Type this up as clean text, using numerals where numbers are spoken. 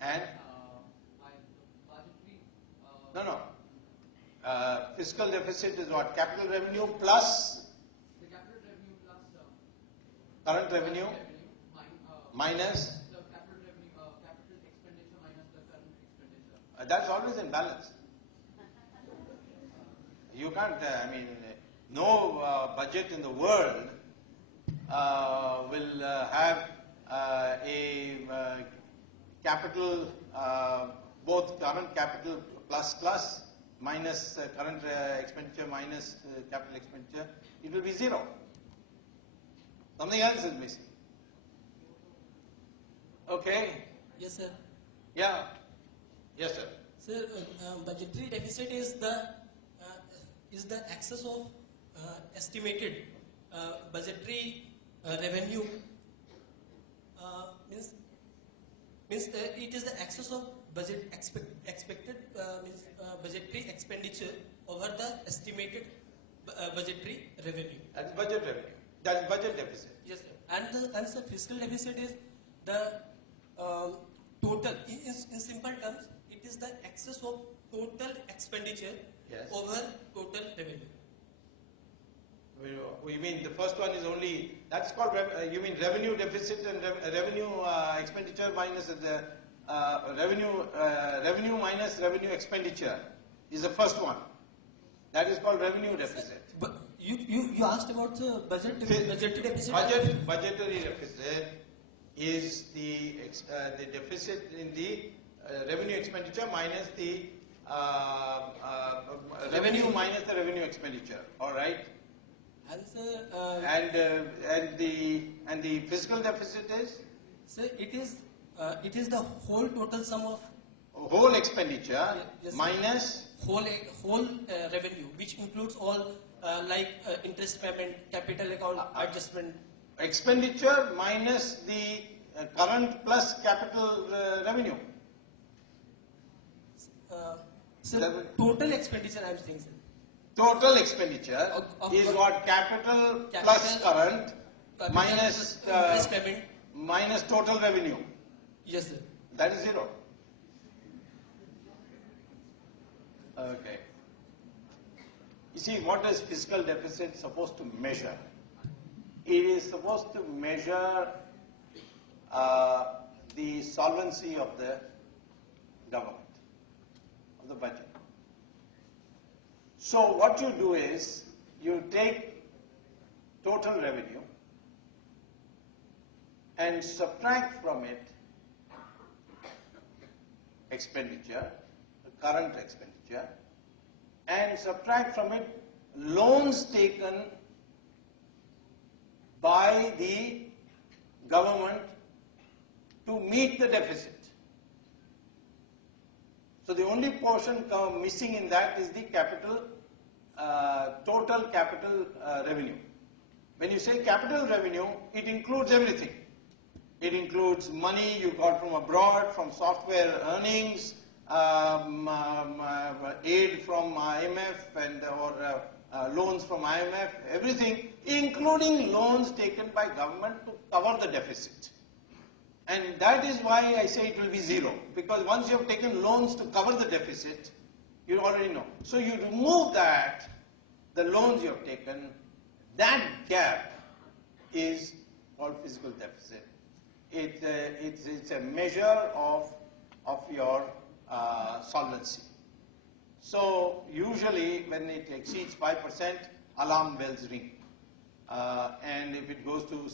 And? No. Fiscal deficit is what? Capital revenue plus? The capital revenue plus current revenue minus? the capital revenue, capital expenditure minus the current expenditure. That's always in balance. You can't, no budget in the world will have a capital, both current capital plus minus current expenditure minus capital expenditure. It will be zero. Something else is missing. Okay? Yes, sir. Yeah. Yes, sir. Sir, budgetary deficit is the excess of estimated budgetary revenue. Means it is the excess of expected budgetary expenditure over the estimated budgetary revenue. That's budget revenue. That's budget deficit. Yes, sir. And the fiscal deficit is the total. In simple terms, it is the excess of total expenditure over total revenue. We mean the first one is only, that's called, you mean revenue deficit and revenue expenditure minus the revenue minus revenue expenditure is the first one. That is called revenue deficit. But you asked about the budgetary deficit. Budgetary deficit is the deficit in the revenue expenditure minus the revenue minus the revenue expenditure. All right. And the fiscal deficit is? Sir, it is the whole total sum of whole expenditure minus whole revenue, which includes all interest payment, capital account adjustment. Expenditure minus the current plus capital revenue. So total expenditure, I am saying, sir. Total expenditure is what? Capital plus current minus interest payment minus total revenue. Yes, sir. That is zero. Okay. You see, what is fiscal deficit supposed to measure? It is supposed to measure the solvency of the government, of the budget. So what you do is, you take total revenue and subtract from it expenditure, the current expenditure, and subtract from it loans taken by the government to meet the deficit. So the only portion missing in that is the capital, total capital revenue. When you say capital revenue, it includes everything. It includes money you got from abroad, from software earnings, aid from IMF and or loans from IMF, everything, including loans taken by government to cover the deficit. And that is why I say it will be zero, because once you have taken loans to cover the deficit, you already know. So you remove that, the loans you have taken, that gap is called fiscal deficit. It's a measure of your solvency. So usually when it exceeds 5%, alarm bells ring. And if it goes to